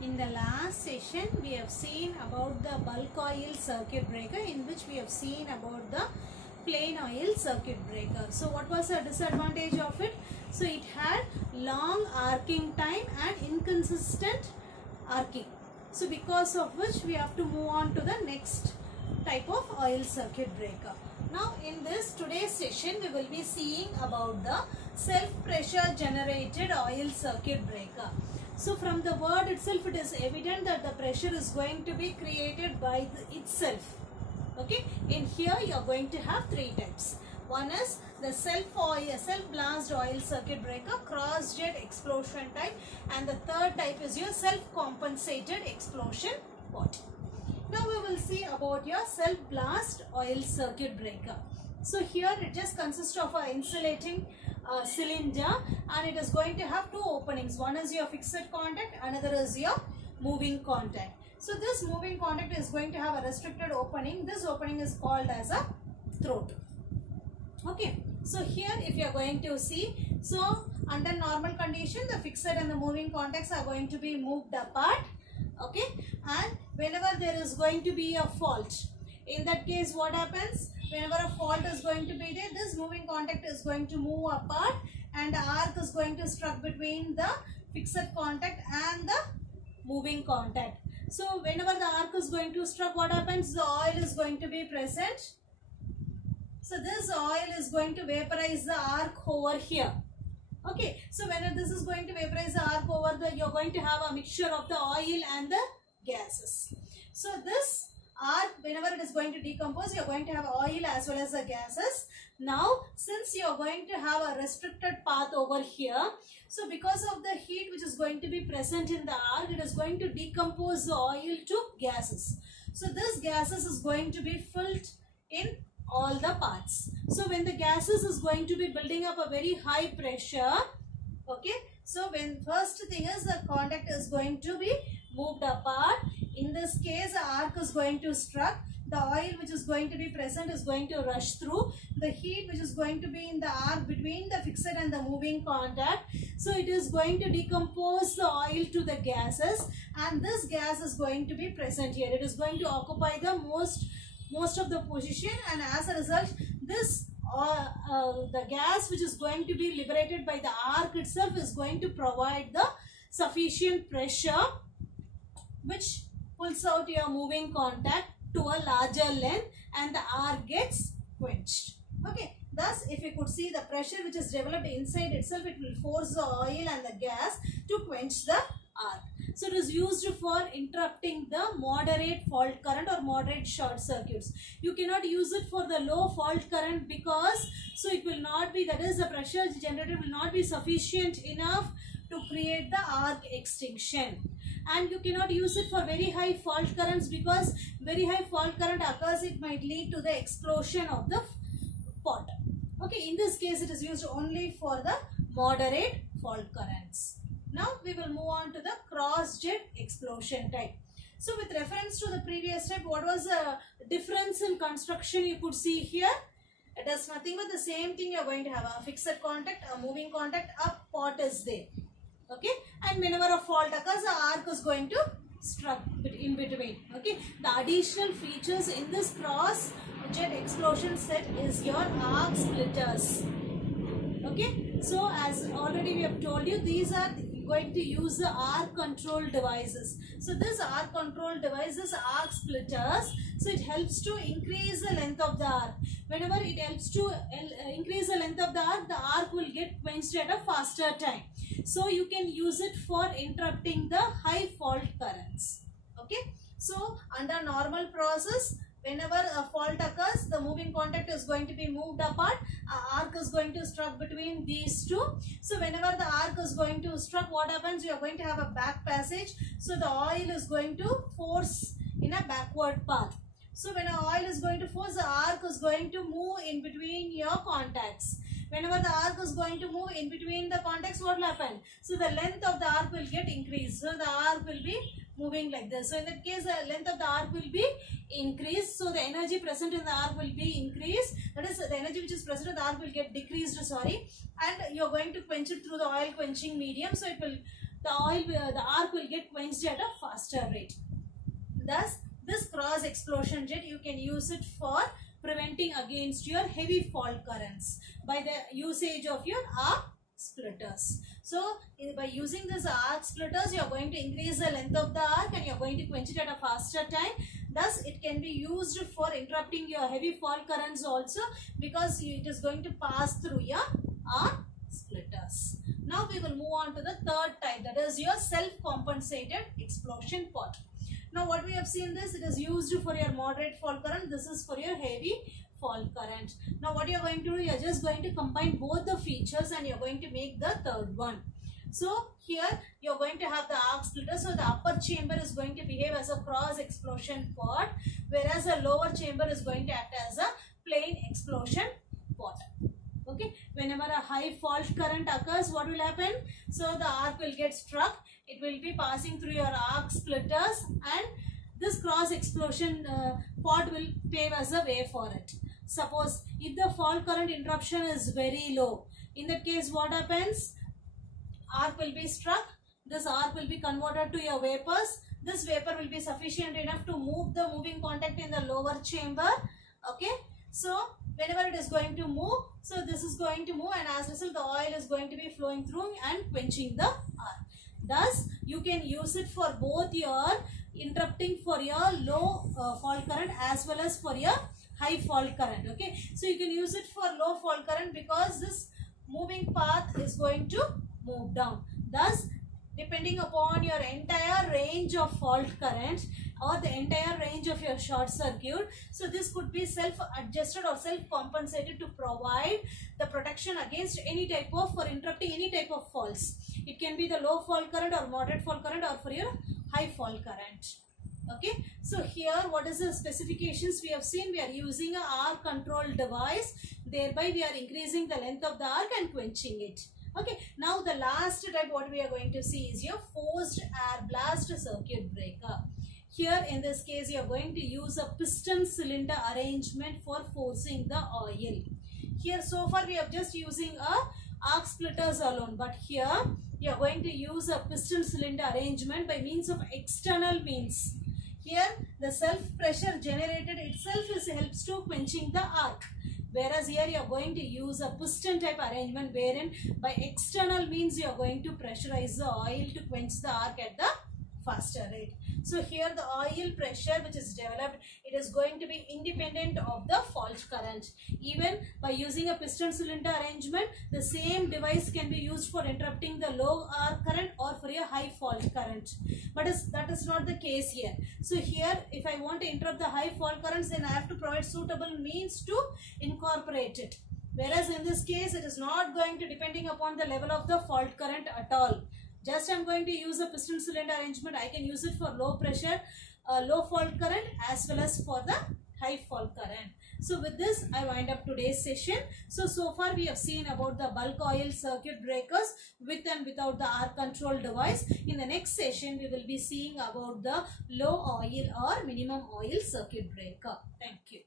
In the last session, we have seen about the bulk oil circuit breaker, in which we have seen about the plain oil circuit breaker. So what was the disadvantage of it? So it had long arcing time and inconsistent arcing. So because of which we have to move on to the next type of oil circuit breaker. Now in this today's session, we will be seeing about the self pressure generated oil circuit breaker. So from the word itself, it is evident that the pressure is going to be created by itself. Okay, in here you are going to have three types. One is the self blast oil circuit breaker, cross jet explosion type, and the third type is your self compensated explosion pot. Now we will see about your self blast oil circuit breaker. So here it just consists of an insulating cylinder, and it is going to have two openings. One is your fixed contact, another is your moving contact. So this moving contact is going to have a restricted opening. This opening is called as a throat. Okay, so here if you are going to see, so under normal condition, the fixed and the moving contacts are going to be moved apart. Okay, and whenever there is going to be a fault, in that case what happens? Whenever a fault is going to be there, this moving contact is going to move apart and the arc is going to struck between the fixed contact and the moving contact. So whenever the arc is going to struck, what happens? The oil is going to be present. So this oil is going to vaporize the arc over here. Okay, so when this is going to vaporize the arc over the, you're going to have a mixture of the oil and the gases. So this arc, whenever it is going to decompose, you're going to have oil as well as the gases. Now, since you're going to have a restricted path over here, so because of the heat which is going to be present in the arc, it is going to decompose the oil to gases. So this gases is going to be filled in all the parts. So when the gases is going to be building up a very high pressure, okay, so when first thing is the contact is going to be moved apart. In this case, the arc is going to struck. The oil which is going to be present is going to rush through. The heat which is going to be in the arc between the fixed and the moving contact. So it is going to decompose the oil to the gases, and this gas is going to be present here. It is going to occupy the most of the position, and as a result, this the gas which is going to be liberated by the arc itself is going to provide the sufficient pressure which pulls out your moving contact to a larger length, and the arc gets quenched. Okay, thus if you could see the pressure which is developed inside itself, it will force the oil and the gas to quench the arc. So it is used for interrupting the moderate fault current or moderate short circuits. You cannot use it for the low fault current because so it will not be, that is the pressure generated will not be sufficient enough to create the arc extinction. And you cannot use it for very high fault currents because very high fault current occurs, it might lead to the explosion of the pot. Okay, in this case it is used only for the moderate fault currents. Now we will move on to the cross jet explosion type. So with reference to the previous type, what was the difference in construction you could see here? It is nothing but the same thing. You are going to have a fixed contact, a moving contact, a pot is there. Okay, and whenever a fault occurs, the arc is going to struck in between. Okay, the additional features in this cross jet explosion set is your arc splitters. Okay, so as already we have told you, these are going to use the arc control devices. So this arc control devices, arc splitters, so it helps to increase the length of the arc. Whenever it helps to increase the length of the arc will get quenched at a faster time. So you can use it for interrupting the high fault currents. Okay, so under normal process, whenever a fault occurs, the moving contact is going to be moved apart. Arc is going to struck between these two. So whenever the arc is going to struck, what happens? You are going to have a back passage. So the oil is going to force in a backward path. So when an oil is going to force, the arc is going to move in between your contacts. Whenever the arc is going to move in between the contacts, what will happen? So the length of the arc will get increased. So the arc will be moving like this. So in that case, the length of the arc will be increased. So the energy present in the arc will be increased. That is, the energy which is present in the arc will get decreased, and you are going to quench it through the oil quenching medium. So it will the arc will get quenched at a faster rate. Thus, this cross explosion jet, you can use it for preventing against your heavy fault currents by the usage of your arc splitters. So, by using this arc splitters, you are going to increase the length of the arc and you are going to quench it at a faster time. Thus, it can be used for interrupting your heavy fault currents also, because it is going to pass through your arc splitters. Now, we will move on to the third type, that is your self-compensated explosion pot. Now, what we have seen this, it is used for your moderate fault current. This is for your heavy fault current. Now, what you are going to do, you are just going to combine both the features and you are going to make the third one. So, here you are going to have the arc splitter. So, the upper chamber is going to behave as a cross explosion pot, whereas the lower chamber is going to act as a plain explosion pot. Okay, whenever a high fault current occurs, what will happen? So, the arc will get struck. It will be passing through your arc splitters, and this cross explosion pot will pave as a way for it. Suppose if the fault current interruption is very low, in that case what happens? Arc will be struck. This arc will be converted to your vapors. This vapor will be sufficient enough to move the moving contact in the lower chamber. Okay, so whenever it is going to move, so this is going to move, and as a result the oil is going to be flowing through and quenching the arc. Thus, you can use it for both your interrupting for your low fault current as well as for your high fault current. Okay, so you can use it for low fault current because this moving path is going to move down. Thus, depending upon your entire range of fault current or the entire range of your short circuit, so this could be self-adjusted or self-compensated to provide the protection against any type of, for interrupting any type of faults. It can be the low fault current or moderate fault current or for your high fault current. Okay, so here what is the specifications we have seen? We are using a arc control device, thereby we are increasing the length of the arc and quenching it. Okay, now the last type what we are going to see is your forced air blast circuit breaker. Here in this case you are going to use a piston cylinder arrangement for forcing the oil. Here so far we are just using a arc splitters alone, but here you are going to use a piston cylinder arrangement by means of external means. Here the self pressure generated itself helps to quenching the arc, whereas here you are going to use a piston type arrangement wherein by external means you are going to pressurize the oil to quench the arc at the faster rate. So here the oil pressure which is developed, it is going to be independent of the fault current. Even by using a piston cylinder arrangement, the same device can be used for interrupting the low arc current or for a high fault current. But that is not the case here. So here if I want to interrupt the high fault currents, then I have to provide suitable means to incorporate it. Whereas in this case it is not going to depending upon the level of the fault current at all. Just I am going to use a piston cylinder arrangement. I can use it for low pressure, low fault current as well as for the high fault current. So with this I wind up today's session. So far we have seen about the bulk oil circuit breakers with and without the arc control device. In the next session we will be seeing about the low oil or minimum oil circuit breaker. Thank you.